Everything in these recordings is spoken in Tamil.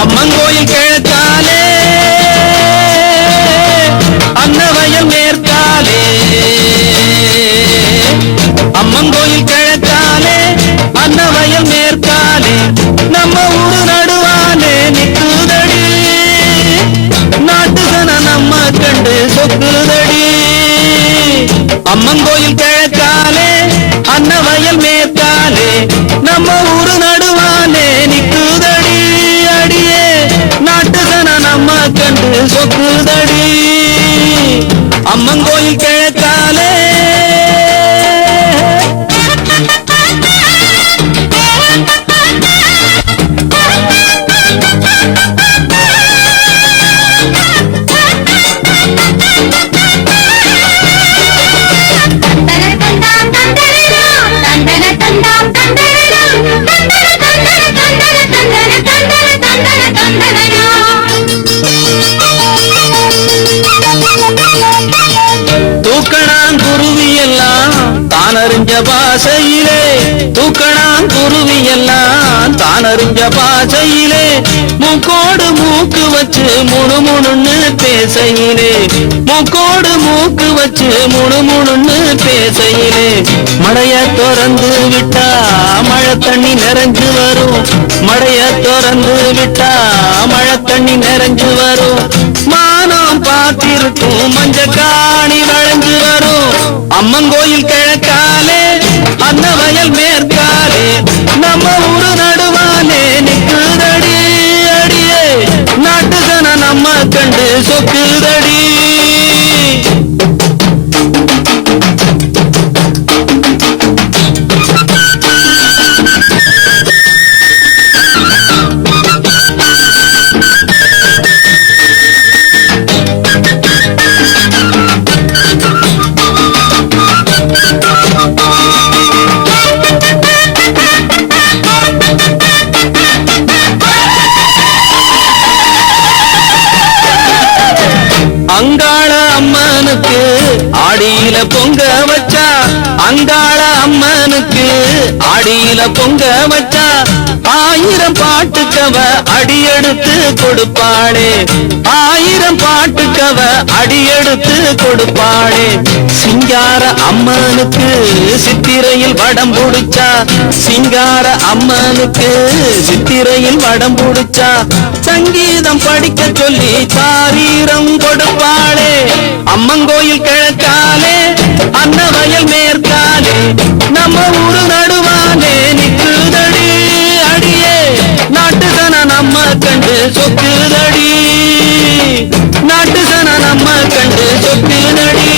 அம்மங்கோயில் கிழக்காலே அன்னவயல் மேற்காலே அம்மங்கோயில் கிழக்காலே அன்னவயல் மேற்காலே நம்ம ஊரு நடுவாலே நிக்குதடி நாட்டுசன நம்ம கண்டு சொக்குதடி அம்மங்கோயில் கிழக்காலே அன்னவயல் மேற்காலே நம்ம ஊரு நடுவாலே நிக்குதடி அடியே நாட்டுசன நம்ம கண்டு சொக்குதடி அம்மங்கோயில் கிழக்காலே தூக்கணாங்குருவி எல்லாம் தானறிஞ்ச பாசையிலே தூக்கணாங்குருவி எல்லாம் தானறிஞ்ச பாசையிலே மூக்கோடு மூக்கு வச்சு முணுமுணுன்னு பேசையிலே மூக்கோடு மூக்கு வச்சு முணுமுணுன்னு பேசையிலே மழைய திறந்து விட்டா மழை தண்ணி நிறைஞ்சு வரும் மழைய திறந்து விட்டா மழை தண்ணி நிறைஞ்சு வரும் மானம் பார்த்திருக்கும் மஞ்ச காணி வளைஞ்சு வரும் அம்மங்கோயில் கிழக்காலே அன்னவயல் மேற்காலே நம்ம ஊரு நடுவாலே நிக்குதடி அடியே நாட்டுசன நம்ம கண்டு சொக்குதடி அங்காள அம்மனுக்கு ஆடியில பொங்க வச்சா அங்காள அம்மனுக்கு ஆடியில பொங்க வச்சா ஆயிரம் பாட்டுக்கவ அடியெடுத்து கொடுப்பாளே ஆயிரம் பாட்டுக்கவ அடியெடுத்து கொடுப்பாளே சிங்கார அம்மனுக்கு சித்திரையில் வடம் புடிச்சா சிங்கார அம்மனுக்கு சித்திரையில் வடம் புடிச்சா சங்கீதம் படிக்க சொல்லி தாரீரம் கொடுப்பாளே அம்மங்கோயில் கிழக்காலே அன்னவயல் மேற்காலே நம்ம ஊரு நடுவாலே நிக்குதடி அடியே நாட்டுசன நம்ம கண்டு சொக்குதடி நாட்டுசன நம்ம கண்டு சொக்குதடி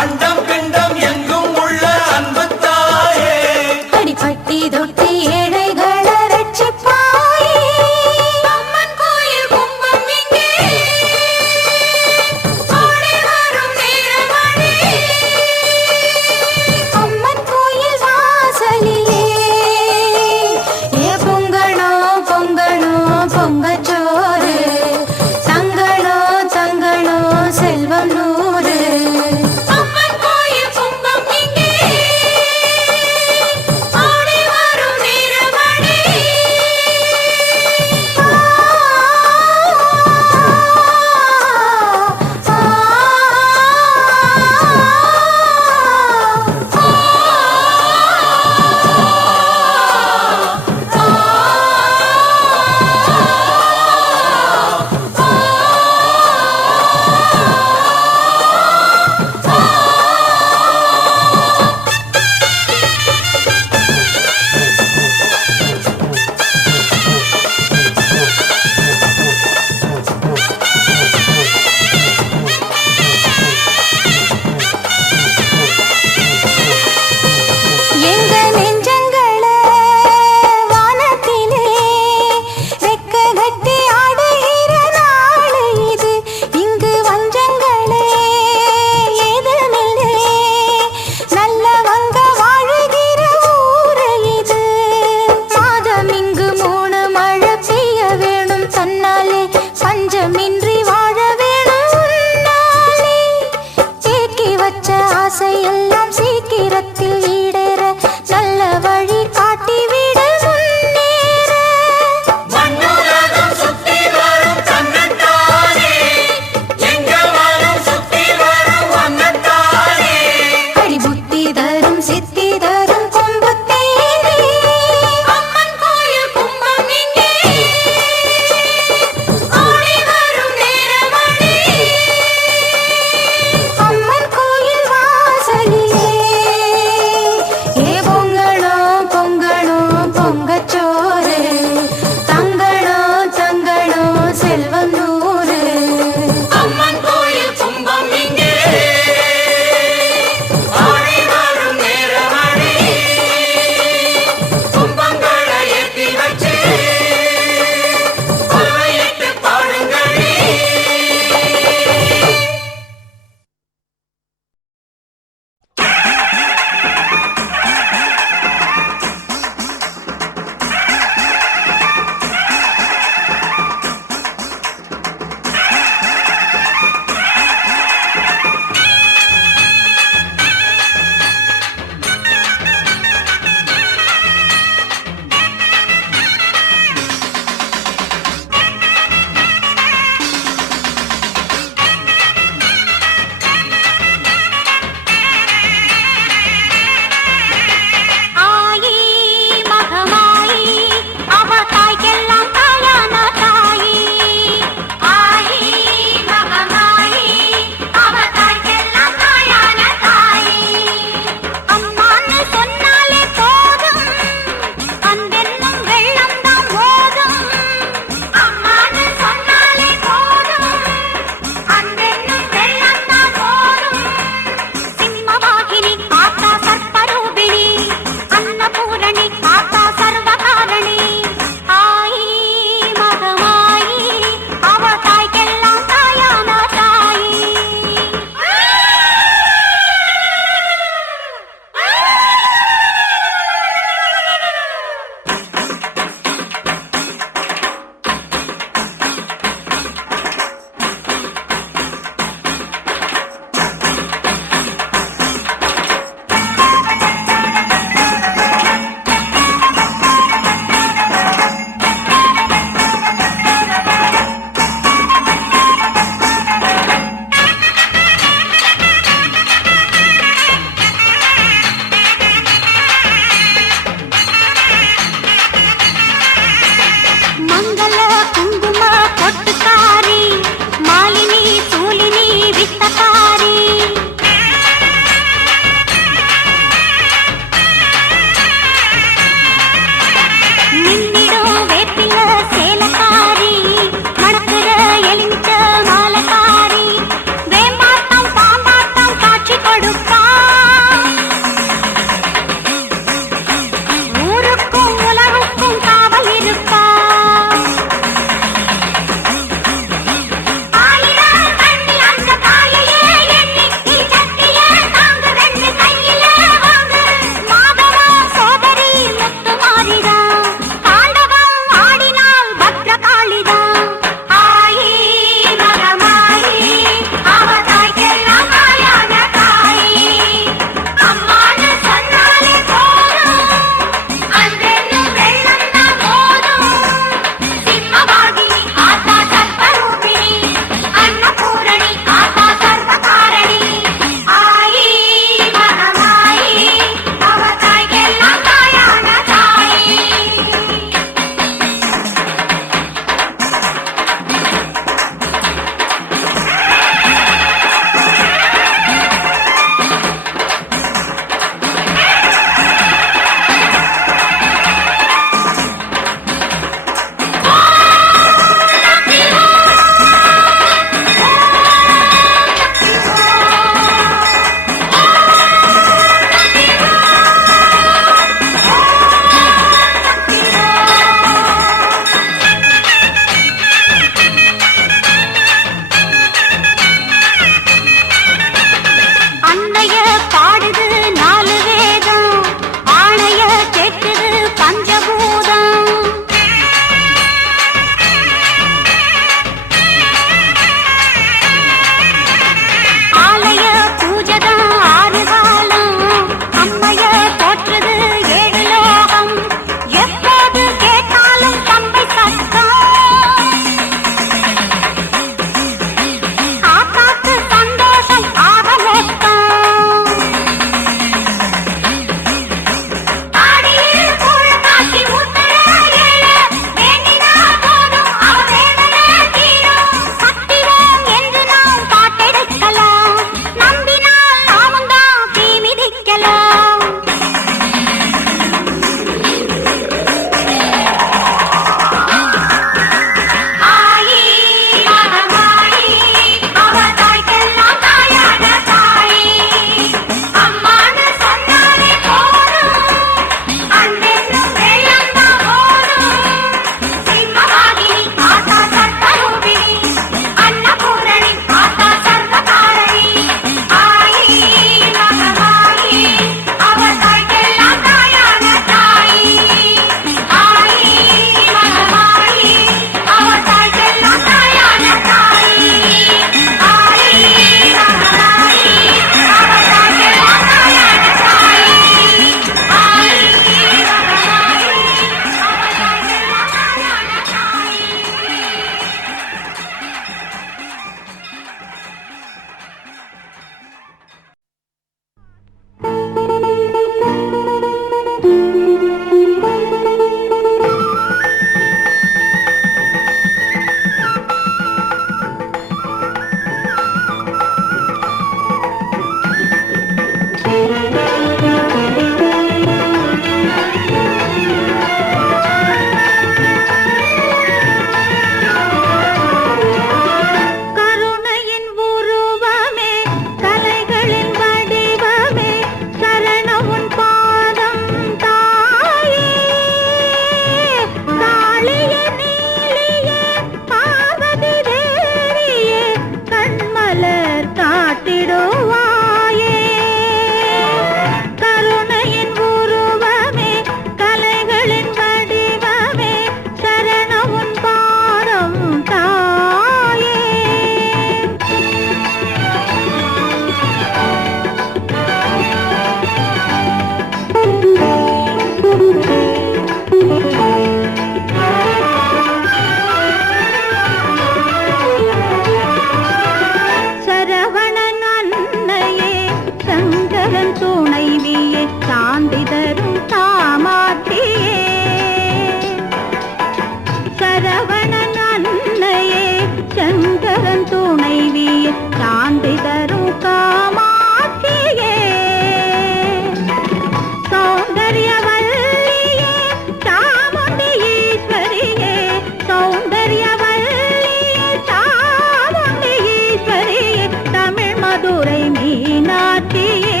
மதுரை மீனாட்சியே,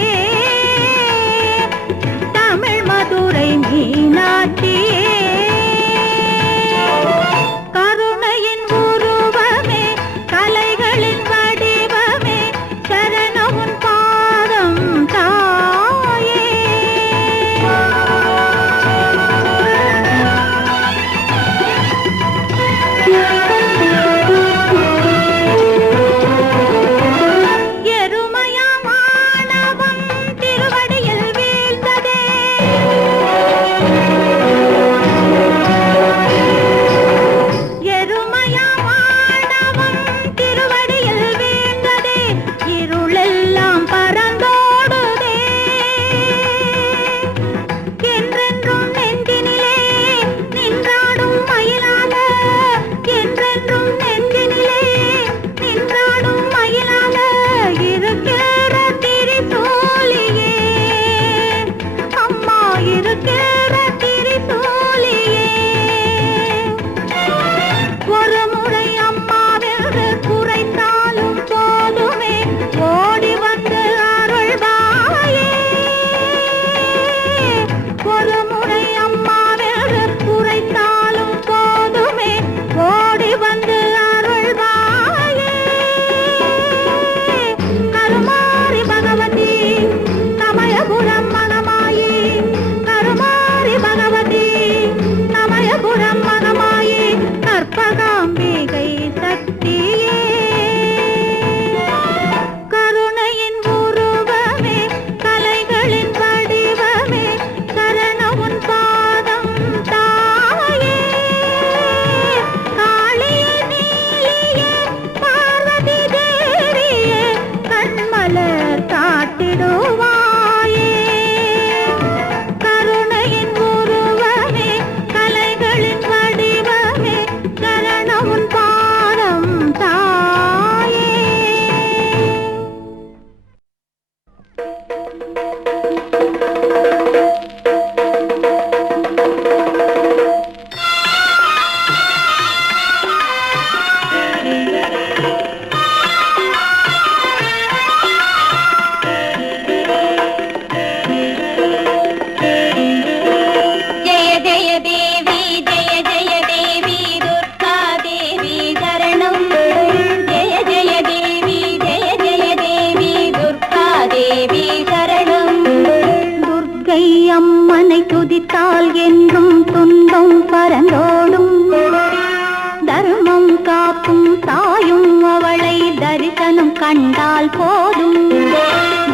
தமிழ் மதுரை மீனாட்சியே, கருணையின் உருவமே கலைகளின் வடிவமே சரணமுன் பாதம் தாயே. எருமையாமானவன் திருவடியில் வீழ்ந்ததே, எருமையாமானவன் திருவடியில் வீழ்ந்ததே, இருளெல்லாம் பறந்தோடுதே, என்றென்றும் நெஞ்சினிலே நின்றாடும் மயிலாக, என்றென்றும் நெஞ்சினிலே நின்றாடும் மயிலாக இருக்கிற திரிசூலியே, அம்மா இருக்கிற திரிசூலியே. ஒரு முறை அம்மாவென்று குறைத்தாலும் போதுமே ஓடி வந்து அருள்வாயே, ஒரு முறை அம்மாவென்று குறைத்தாலும் போதுமே ஓடி வந்து அருள்வாயே. கருமாரி பகவதி சமயபுரம் மகமாயி, கருமாரி பகவதி சமயபுரம் மகமாயி, கற்பகாம்பிகை சக்தியே, கருணையின் உருவமே கலைகளின் வடிவமே சரணமுன் பாதம் தாயே. காளியே நீலியே பார்வதி தேவியே கண்மலர் காட்டிடுவாயே, கருணையின் உருவமே கலைகளின் வடிவமே சரணமுன் பாதம் தாயே. ஜெய ஜெய தேவி ஜெய ஜெய தேவி துர்கா தேவி சரணம், ஜெய ஜெய தேவி ஜெய ஜெய தேவி துர்கா தேவி சரணம். துர்க்கை அம்மனை துதித்தால் என்றும் துன்பம் பறந்தோடும், தர்மம் காக்கும் தாயும் அவளை தரிசனம் கண்டால் போதும்.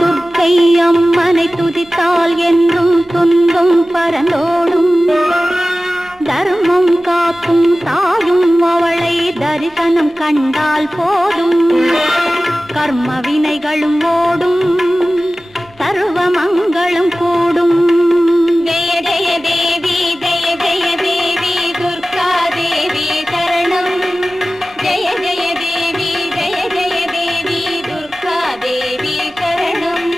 துர்க்கை அம்மனை துதித்தால் என்றும் துன்பம் பறந்தோடும், தர்மம் காக்கும் தாயும் அவளை தரிசனம் கண்டால் போதும். கர்ம வினைகளும் ஓடும், சர்வ மங்களம் கூடும். ஜெய ஜெய தேவி ஜெய ஜெய தேவி துர்கா தேவி சரணம், ஜெய ஜெய தேவி ஜெய ஜெய தேவி துர்கா தேவி சரணம்.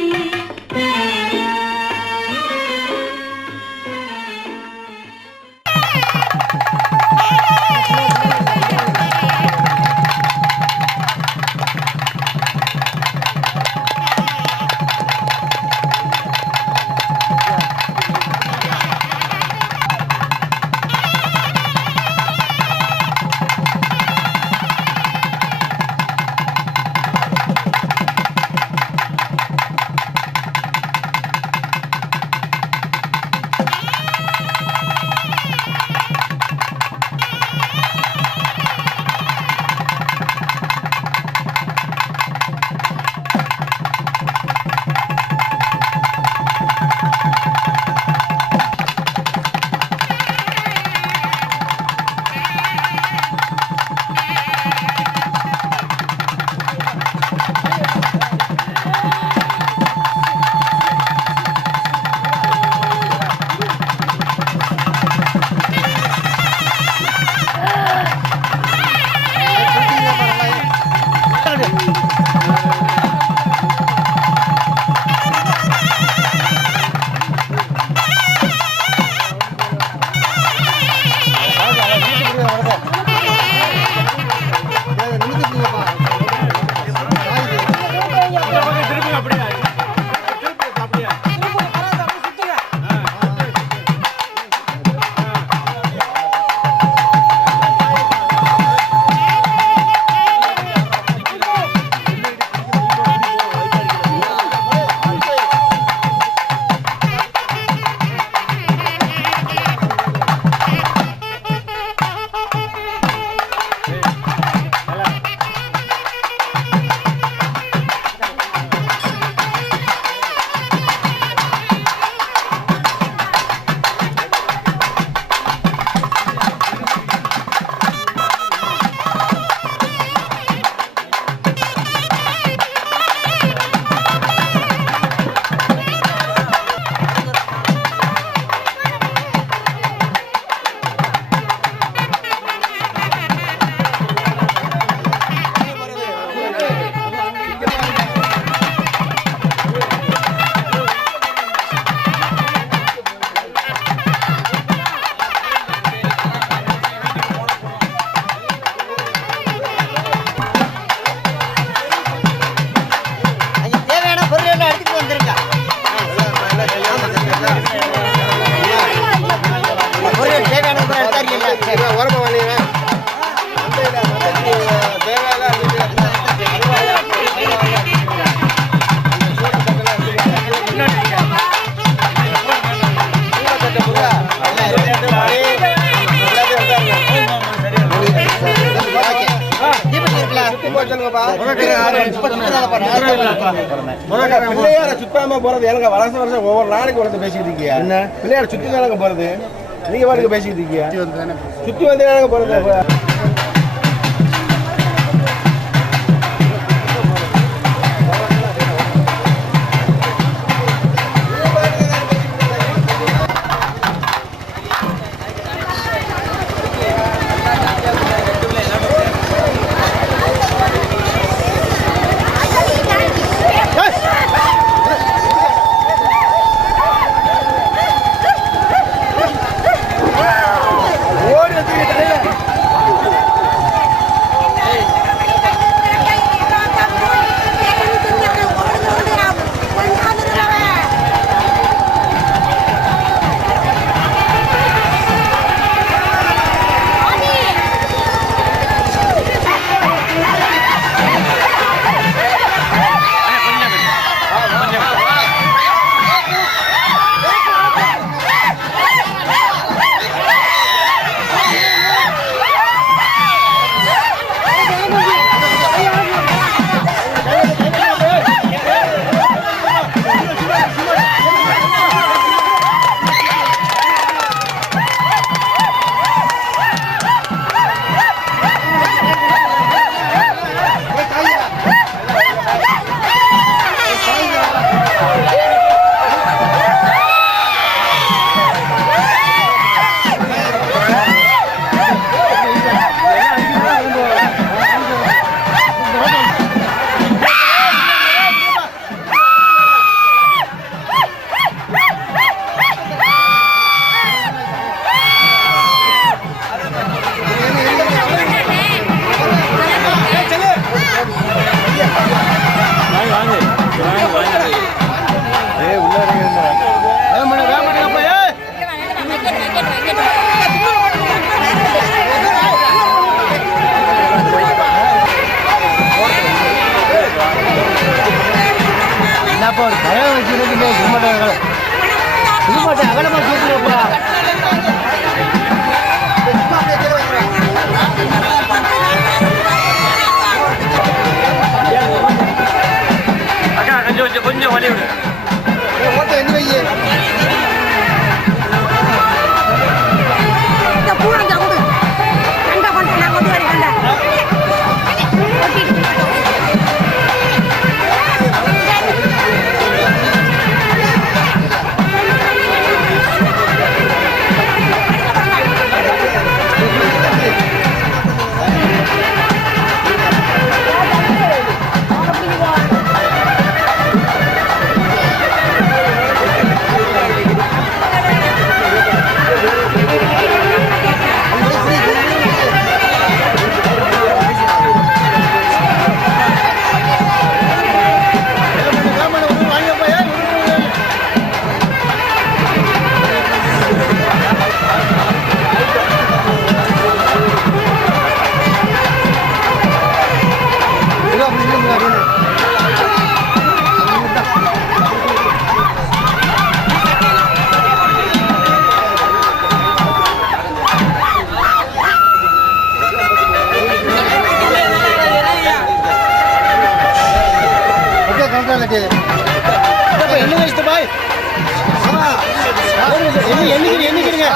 பிள்ளையார சுத்தாம போறது எனக்கு வருஷம் வருஷம் ஒவ்வொரு நாளைக்கு வந்து பேசிக்கிட்டு இருக்கியா என்ன பிள்ளையார சுத்தி தானங்க போறது நீங்க பாட்டுக்கு பேசிக்கிட்டு இருக்கியா சுத்தி வந்து எனக்கு போறது கொஞ்சம் வழி விடு ஓட்ட எங்க வையே என்ன வயசு பாய் என்னைக்குங்க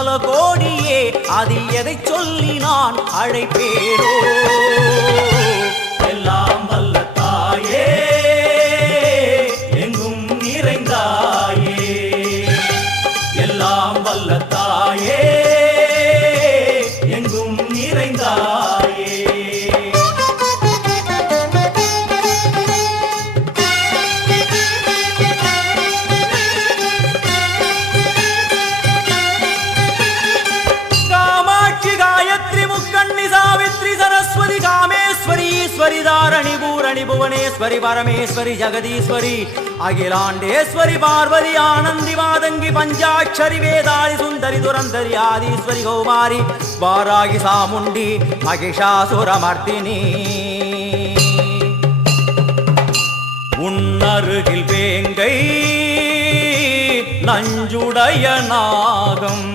பல கோடியே அதில் எதை சொல்லி நான் அழைப்பேனோ எல்லாம் வல்ல தாயே எங்கும் நிறைந்தாயே எல்லாம் வல்ல தாயே எங்கும் நிறைந்தாயே தாரணி பூரணி புவனேஸ்வரி பரமேஸ்வரி ஜெகதீஸ்வரி அகிலாண்டேஸ்வரி பார்வதி ஆனந்தி மாதங்கி பஞ்சாட்சரி வேதாளி சுந்தரி துரந்தரி ஆதீஸ்வரி கௌமாரி வாராகி சாமுண்டி மகிஷாசுரமர்த்தினி உன்னருகில் வேங்கை நஞ்சுடைய நாகம்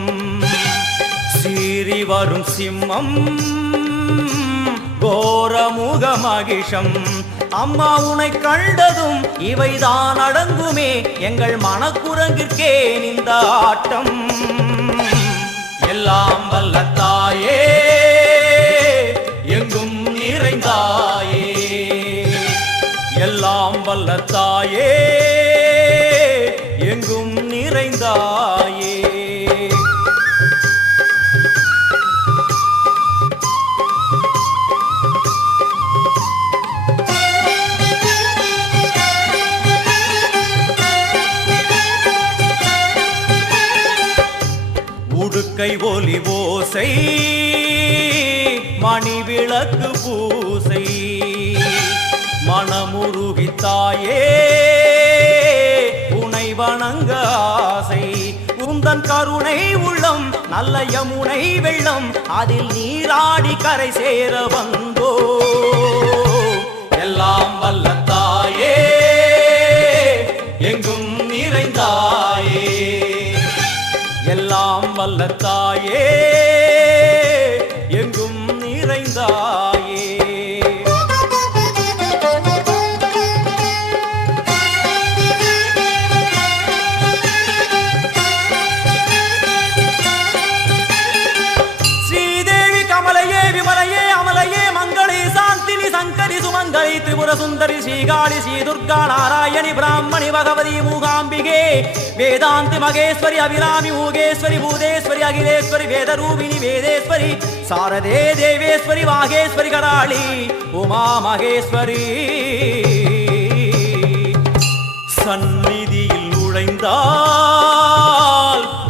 சீறி வரும் சிம்மம் கோரமுக மகிஷம் அம்மா உனை கண்டதும் இவைதான் அடங்குமே எங்கள் மனக்குரங்கிற்கே இந்த ஆட்டம் எல்லாம் வல்ல தாயே எங்கும் நிறைந்தாயே எல்லாம் வல்ல தாயே எங்கும் நிறைந்தாயே கை ஒலி ஓசை மணி விளக்கு பூசை மனமுருகி தாயே உனை வணங்க ஆசை உந்தன் கருணை உள்ளம் நல்ல யமுனை வெள்ளம் அதில் நீராடி கரை சேர வந்தோ எல்லாம் வல்ல தாயே எங்கும் நிறைந்தாயே எல்லாம் வல்ல தாயே எங்கும் நிறைந்தாயே ஸ்ரீதேவி கமலையே விமலையே அமலையே மங்களே சாந்தினி சங்கரி சுமங்கலி திரிபுர சுந்தரி ஸ்ரீகாளி ஸ்ரீ துர்கா நாராயணி பிராமணி பகவதி மூகாம்பிகே வேதாந்தி மகேஸ்வரி அபிராமி மூகேஸ்வரி பூதேஸ்வரி அகிலேஸ்வரி வேதரூபிணி வேதேஸ்வரி சாரதே தேவேஸ்வரி வாகேஸ்வரி கராளி உமா மகேஸ்வரி சந்நிதியில் நுழைந்தால்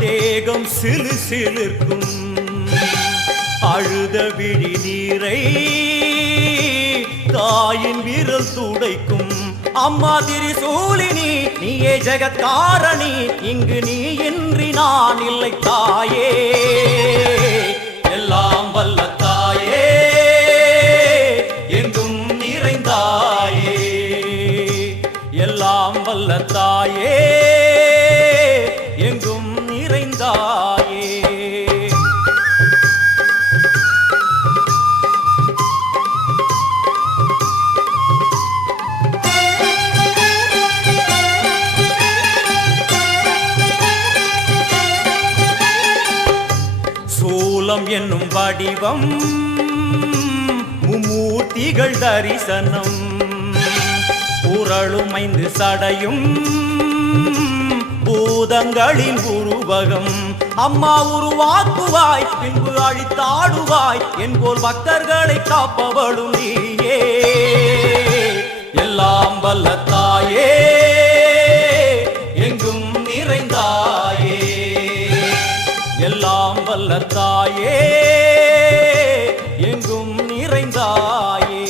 தேகம் சிலு சிலிர்க்கும் அழுத விழி நீரை தாயின் விரல் துடைக்கும் அம்மா திரிசூலினி நீயே ஜெகத்காரணி இங்கு நீ இன்றி நான் இல்லை தாயே எல்லாம் வல்ல தாயே எங்கும் நிறைந்தாயே எல்லாம் வல்ல தாயே எங்கும் நிறைந்தாயே என்னும் வடிவம் மும்மூர்த்திகள் தரிசனம் உரளும் 5 சடையும் பூதங்களின் உருவகம் அம்மா உருவாக்குவாய் பின்பு அழித்தாடுவாய் என்போல் பக்தர்களை காப்பவளும் நீயே எல்லாம் வல்ல தாயே எங்கும் நிறைந்தாயே எல்லாம் வல்ல தாயே எங்கும் நிறைந்தாயே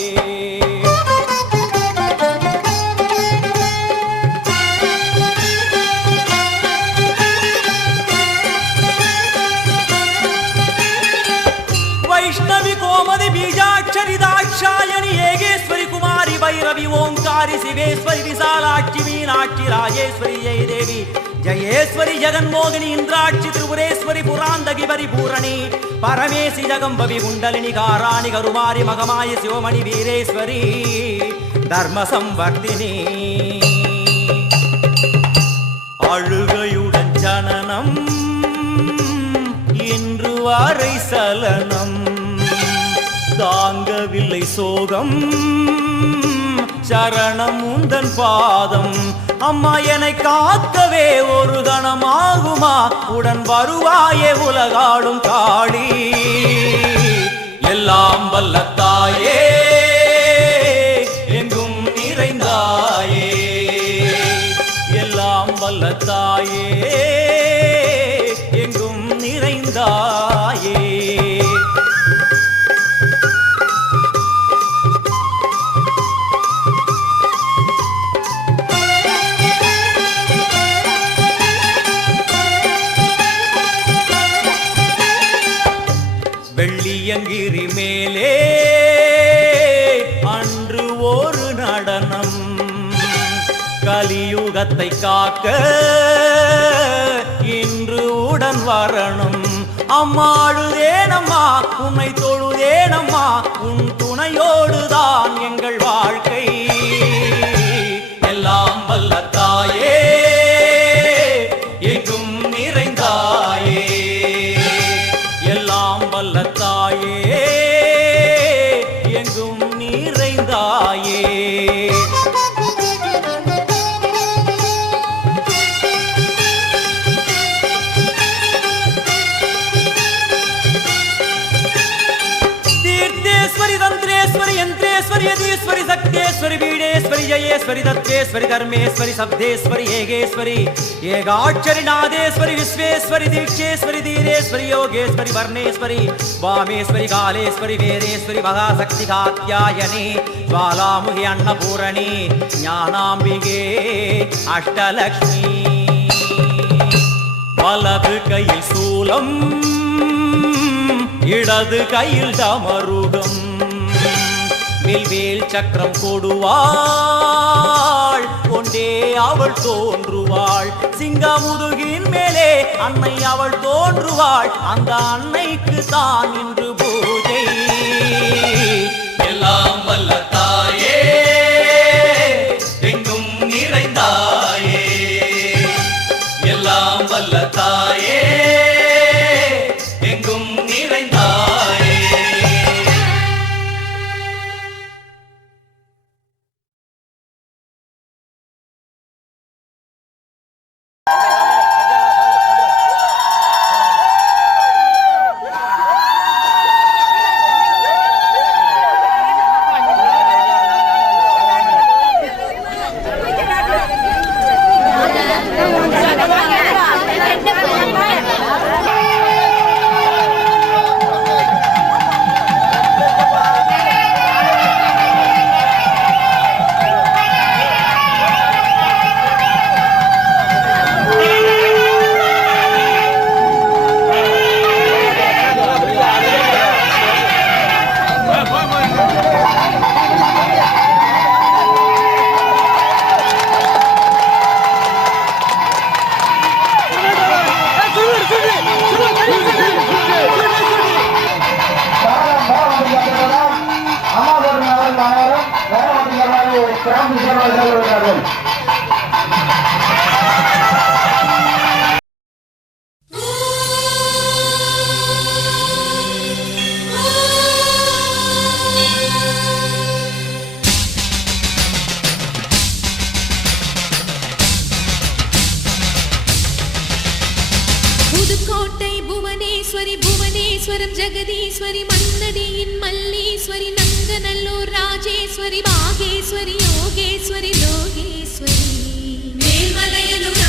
வைஷ்ணவி கோமதி பீஜாட்சரி தாட்சாயணி ஏகேஸ்வரி குமாரி வைரவி ஓங்காரி சிவேஸ்வரி விசாலாட்சி மீனாட்சி ராஜேஸ்வரி ஜெயதேவி जयेश्वरी जगन्मोहिनी इंद्राक्षी त्रिपुरेश्वरी पुरांदगी परिपूरणी परमेशि जगंबवी कुंडलिनी काराणि करुमारी मगमायि शिवमणि वीरेश्वरी धर्म संवर्धिनी அழுகையுடன் ஜனனம் அதுவரை சலனம் தாங்கவில்லை சோகம் சரணம் உந்தன் பாதம் அம்மா என்னை காக்கவே ஒரு கணமாகுமா உடன் வருவாயே உலகாடும் காளி எல்லாம் வல்ல தாயே எங்கும் நிறைந்தாயே எல்லாம் வல்ல தாயே எங்கும் நிறைந்தாயே வெள்ளியங்கிரி மேலே அன்று ஒரு நடனம் கலியுகத்தை காக்க இன்று உடன் வரணும் அம்மா அழுதேனம்மா உன்னை தொழுதேனம்மா உன் துணையோடுதான் எங்கள் வாழ்க்கை எல்லாம் வல்ல தாயே எங்கும் நிறைந்தாயே எல்லாம் வல்ல தாயே எங்கும் நிறைந்தாயே तीर्थेश्वरी तंत्रेश्वरी यंत्रेश्वरी यदीश्वरी शक्तेश्वरी बीडेश्वरी जयेश्वरी दत्तेश्वरी धर्मेश्वरी शब्देश्वरी येगेश्वरी येगाक्षरी नादेश्वरी विश्वेश्वरी दीक्षेश्वरी धीरेश्वरी योगेश्वरी वर्णेश्वरी वामेश्वरी कालेश्वरी वेदेश्वरी महाशक्ति कात्यायनी ज्वालामुखी अन्नपूरणी ज्ञानाम्बिके अष्टलक्ष्मी वलது கையில் சூலம் இடது கையில் டமருகம் வில்வேல் சக்கரம் கொடுவாள் கொண்டே அவள் தோன்றுவாள் சிங்கமுதுகின் மேலே அன்னை அவள் தோன்றுவாள் அந்த அன்னைக்கு தான் இன்று பூஜை எல்லாம் வல்ல தாயே எங்கும் நிறைந்தாயே எல்லாம் வல்ல தாயே எங்கும் நிறைந்தாயே புதுக்கோட்டை புவனேஸ்வரி புவனேஸ்வரம் ஜெகதீஸ்வரி மன்னடியின் மல்லீஸ்வரி நங்கநல்லூர் ராஜேஸ்வரி பாகேஸ்வரி யோகேஸ்வரி லோகேஸ்வரி மேல்மலையனூர்